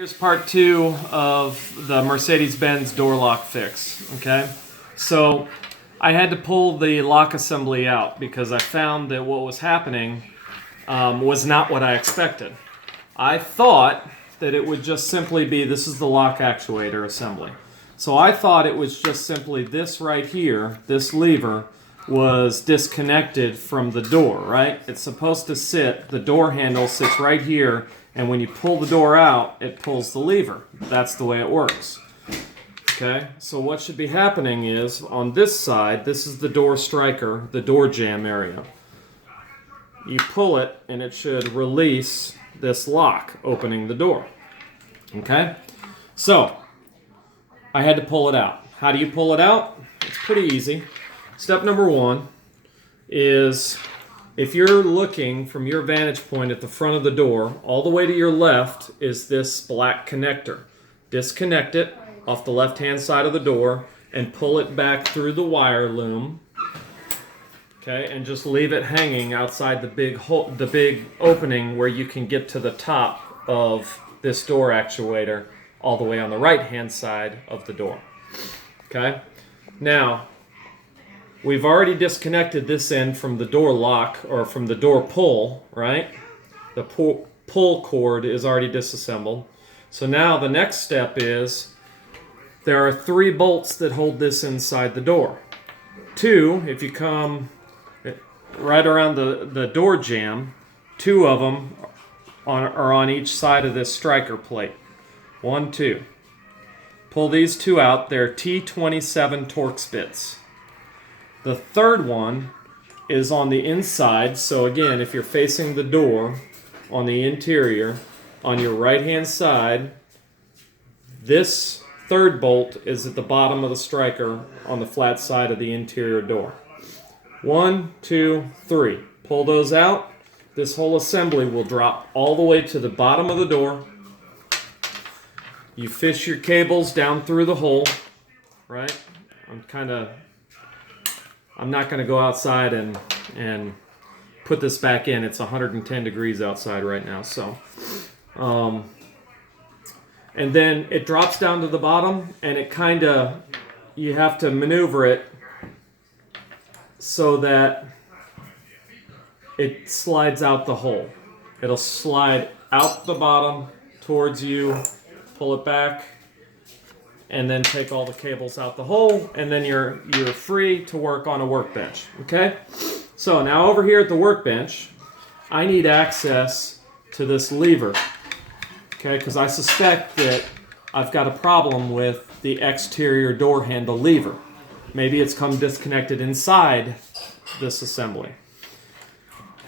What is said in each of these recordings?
Here's part two of the Mercedes-Benz door lock fix, okay? So I had to pull the lock assembly out because I found that what was happening was not what I expected. I thought that it would just simply be, this is the lock actuator assembly. So I thought it was just simply this right here, this lever, was disconnected from the door, right? It's supposed to sit, the door handle sits right here, and when you pull the door out, it pulls the lever. That's the way it works. Okay, so what should be happening is, on this side, this is the door striker, the door jamb area. You pull it, and it should release this lock, opening the door. Okay, so I had to pull it out. How do you pull it out? It's pretty easy. Step number one is, if you're looking from your vantage point at the front of the door, all the way to your left is this black connector. Disconnect it off the left-hand side of the door and pull it back through the wire loom. Okay, and just leave it hanging outside the big hole, the big opening where you can get to the top of this door actuator, all the way on the right-hand side of the door. Okay, now we've already disconnected this end from the door lock, or from the door pull, right? The pull cord is already disassembled. So now the next step is, there are 3 bolts that hold this inside the door. 2, if you come right around the door jamb, 2 of them are on each side of this striker plate. 1, 2. Pull these 2 out. They're T-27 Torx bits. The third one is on the inside, so again, if you're facing the door on the interior, on your right-hand side, this third bolt is at the bottom of the striker on the flat side of the interior door. 1, 2, 3. Pull those out. This whole assembly will drop all the way to the bottom of the door. You fish your cables down through the hole, right? I'm not going to go outside and put this back in. It's 110 degrees outside right now. So, and then it drops down to the bottom, and it you have to maneuver it so that it slides out the hole. It'll slide out the bottom towards you, pull it back, and then take all the cables out the hole, and then you're free to work on a workbench. Okay? So now over here at the workbench, I need access to this lever. Okay? Because I suspect that I've got a problem with the exterior door handle lever. Maybe it's come disconnected inside this assembly.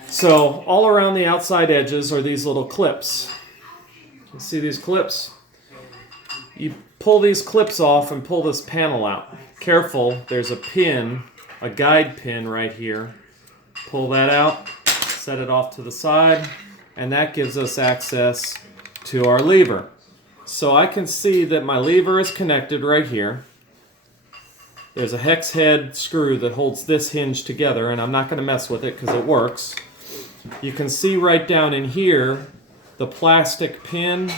So all around the outside edges are these little clips. You see these clips? You pull these clips off and pull this panel out. Careful, there's a pin, a guide pin right here. Pull that out, set it off to the side, and that gives us access to our lever. So I can see that my lever is connected right here. There's a hex head screw that holds this hinge together, and I'm not going to mess with it because it works. You can see right down in here the plastic pin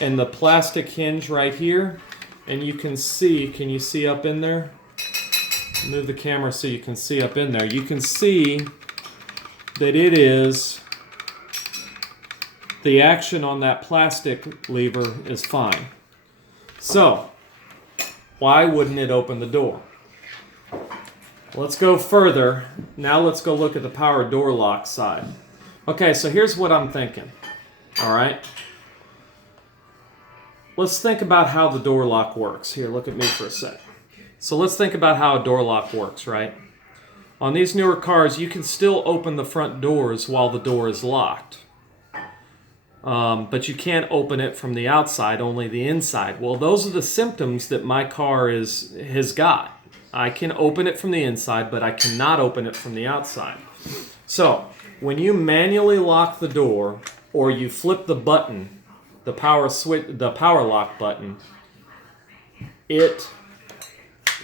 and the plastic hinge right here, and you can you see up in there? Move the camera so you can see up in there. You can see that it is, the action on that plastic lever is fine. So, why wouldn't it open the door? Let's go further. Now let's go look at the power door lock side. Okay, so here's what I'm thinking. All right. Let's think about how the door lock works. Here, look at me for a sec. So let's think about how a door lock works, right? On these newer cars, you can still open the front doors while the door is locked. But you can't open it from the outside, only the inside. Well, those are the symptoms that my car has got. I can open it from the inside, but I cannot open it from the outside. So, when you manually lock the door, or you flip the button, the power lock button, it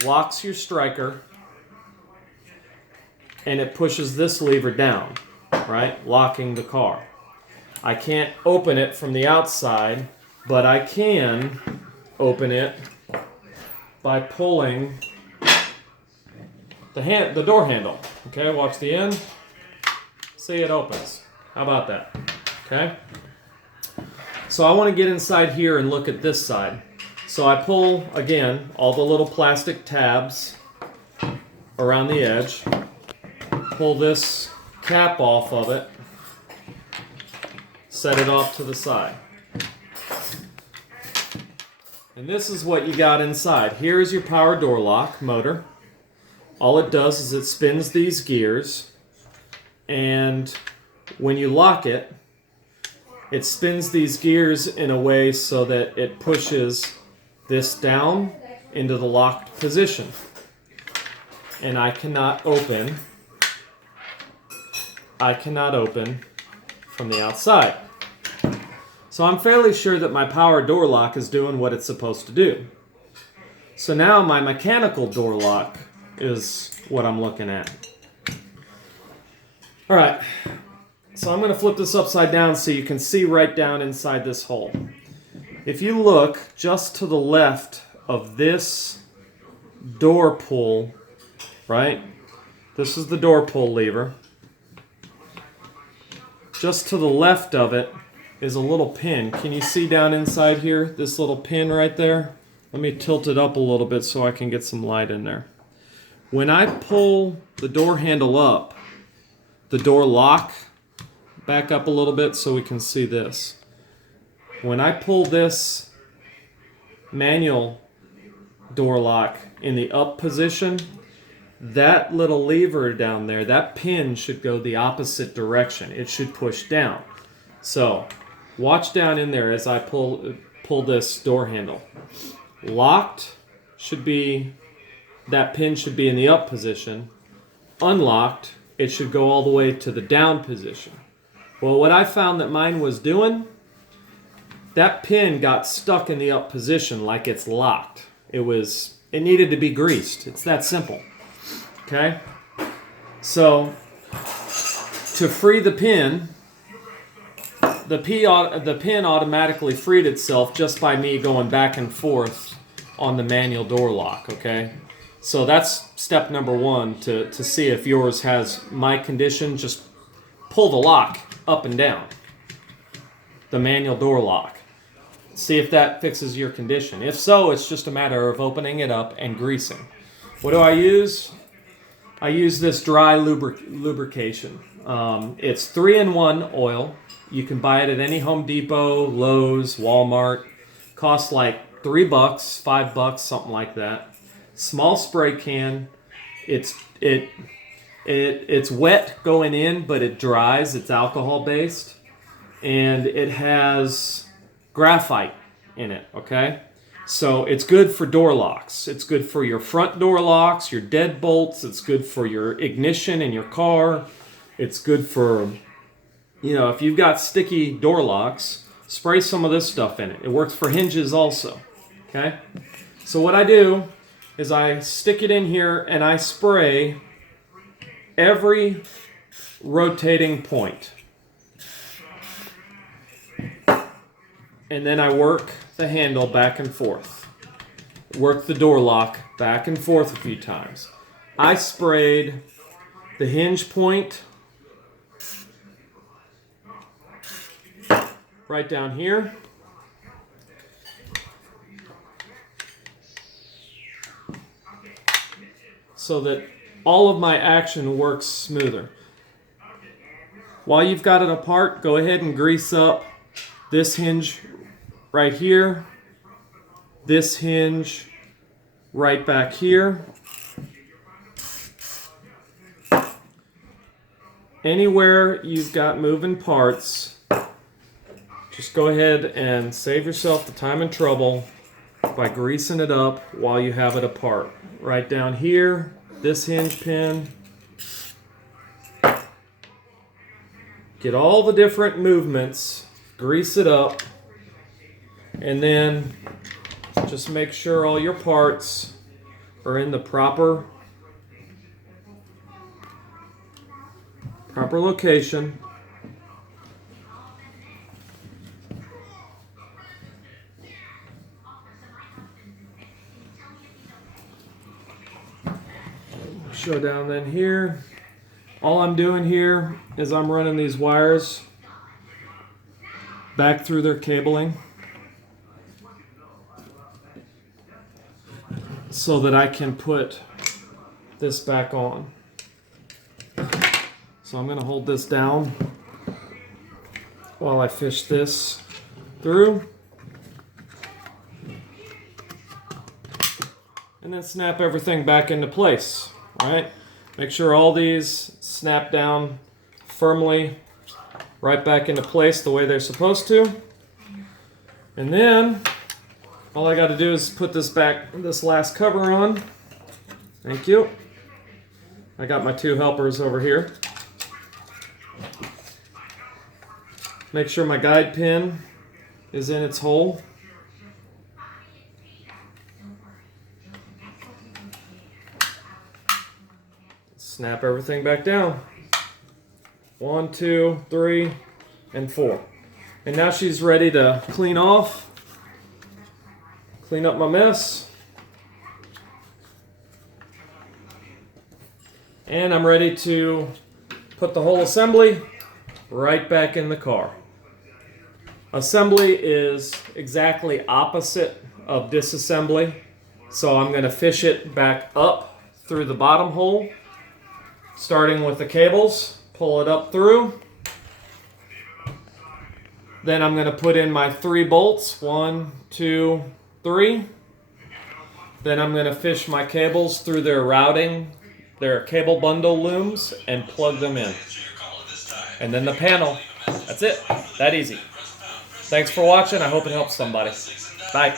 locks your striker and it pushes this lever down, right? Locking the car. I can't open it from the outside but I can open it by pulling the door handle. Okay, watch the end. See, it opens. How about that? Okay. So I want to get inside here and look at this side. So I pull, again, all the little plastic tabs around the edge. Pull this cap off of it. Set it off to the side. And this is what you got inside. Here's your power door lock motor. All it does is it spins these gears, and when you lock it, it spins these gears in a way so that it pushes this down into the locked position. And I cannot open from the outside. So I'm fairly sure that my power door lock is doing what it's supposed to do. So now my mechanical door lock is what I'm looking at. All right, so I'm going to flip this upside down so you can see right down inside this hole. If you look just to the left of this door pull, right? This is the door pull lever. Just to the left of it is a little pin. Can you see down inside here, this little pin right there? Let me tilt it up a little bit so I can get some light in there. When I pull the door handle up, the door lock, back up a little bit so we can see this. When I pull this manual door lock in the up position, that little lever down there, that pin should go the opposite direction. It should push down. So watch down in there as I pull this door handle. Locked should be, that pin should be in the up position. Unlocked, it should go all the way to the down position. Well, what I found that mine was doing, that pin got stuck in the up position like it's locked. It needed to be greased. It's that simple. Okay? So to free the pin, the pin automatically freed itself just by me going back and forth on the manual door lock, okay? So that's step number one to see if yours has my condition. Just pull the lock up and down, the manual door lock. See if that fixes your condition. If so, it's just a matter of opening it up and greasing. What do I use? I use this dry lubrication. It's 3-in-1 oil. You can buy it at any Home Depot, Lowe's, Walmart. Costs like $3, $5, something like that. Small spray can. It's wet going in, but it dries. It's alcohol based, and it has graphite in it. Okay, so it's good for door locks. It's good for your front door locks, your deadbolts. It's good for your ignition in your car. It's good for, if you've got sticky door locks, spray some of this stuff in it. It works for hinges also. Okay, so what I do is I stick it in here and I spray every rotating point. And then I work the handle back and forth. Work the door lock back and forth a few times. I sprayed the hinge point right down here. So that all of my action works smoother. While you've got it apart, go ahead and grease up this hinge right here, this hinge right back here. Anywhere you've got moving parts, just go ahead and save yourself the time and trouble by greasing it up while you have it apart. Right down here, this hinge pin. Get all the different movements, grease it up, and then just make sure all your parts are in the proper location. Go down then here. All I'm doing here is I'm running these wires back through their cabling so that I can put this back on. So I'm going to hold this down while I fish this through. And then snap everything back into place, right? Make sure all these snap down firmly right back into place the way they're supposed to. And then all I got to do is put this last cover on. Thank you. I got my two helpers over here. Make sure my guide pin is in its hole. Snap everything back down. 1, 2, 3, and 4. And now she's ready to clean off. Clean up my mess. And I'm ready to put the whole assembly right back in the car. Assembly is exactly opposite of disassembly. So I'm going to fish it back up through the bottom hole. Starting with the cables, pull it up through. Then I'm going to put in my 3 bolts, 1, 2, 3. Then I'm going to fish my cables through their routing, their cable bundle looms, and plug them in. And then the panel. That's it. That easy. Thanks for watching. I hope it helps somebody. Bye.